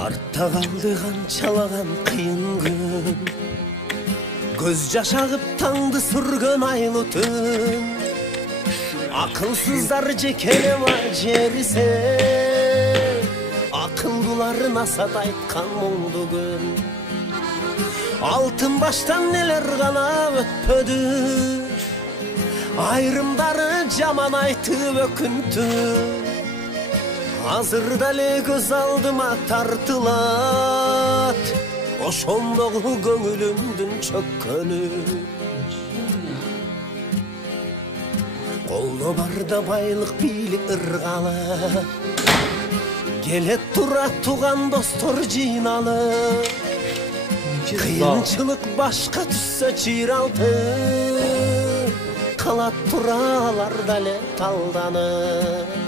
Артта қалды қаншалаған қиын күн, көз жаш ағып таңды сүрген айлы түн. Ақылсыздар жекеле ма жерісе, ақылдылар насат айтқан мұңды күн. Алтын баштан нелер ғана өтпеді, айрымдары жаман айтып өкінді. Азыр дәле көз алдыма тартылат, ошондогу көңүлүмдүн чөккөнү. Колдо барда байлык бийлик ыргалы, келет тура туган достор жыйналып. Кыйынчылык башка түссө чыйралты, калат туралар дәле талданып.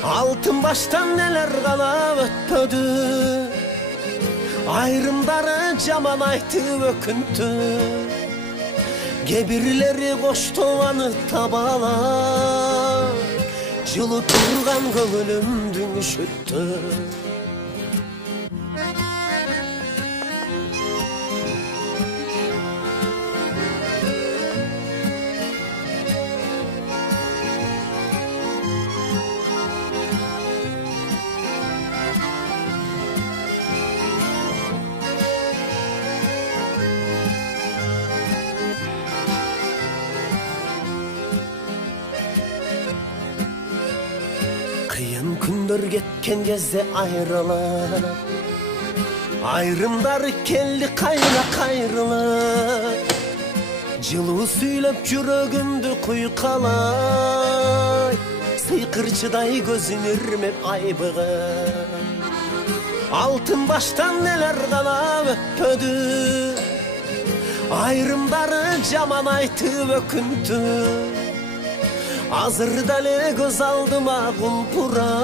Алтын баштан нелер ғана өтпөдү, айрымдары жаман айтып өкүнтү. Кебирлери коштоаны табала, жылы турган көңүлүмдүн үшүттү. Kıyın күндөр кеткен кезде айрылып, айрымдары келди кайра кайрылып. Жылуу сүйлөп жүрөгүмдү куйкалай, сыйкырчыдай көзүн ирмеп айбыгып. Алтын баштан нелер гана өтпөдү, айрымдары жаман айтып өкүнтү. Азыр дәле көз алдыма кулпура,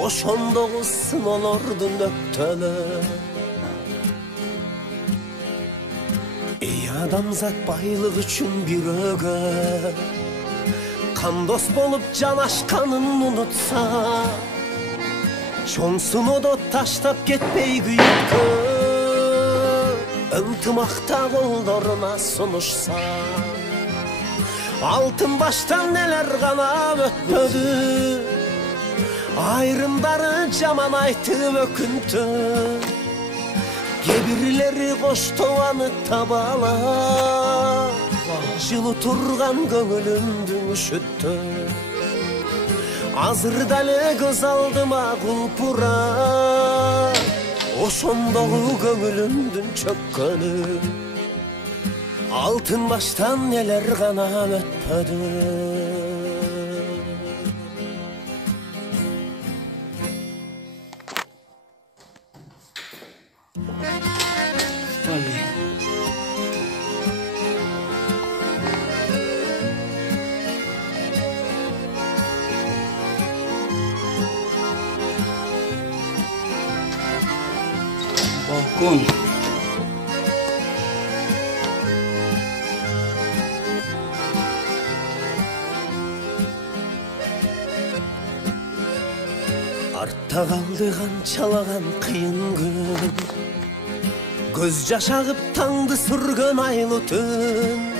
ошондогу сыноолордун өктөлү. Эй адамзат байлык үчүн бирөөгө, кандос болуп жанашканын унутса, чоң сыноодо таштап кетпей күйүткө, ынтымакта колдоруна сунушса. Алтын баштан нелер гана өтпөдү, айрымдары жаман айтып өкүнтү. Кебирлери коштоаны табала, жылы турган көңүлүмдүн үшүттү. Азыр дәле көз алдыма кулпура, ошондогу көңүлүмдүн чөккөнү. Алтын баштан нелер гана өтпөдү. Balkon. Артта қалды қаншалаған қиын күн, көз жаш ағып таңды сүрген айлы түн.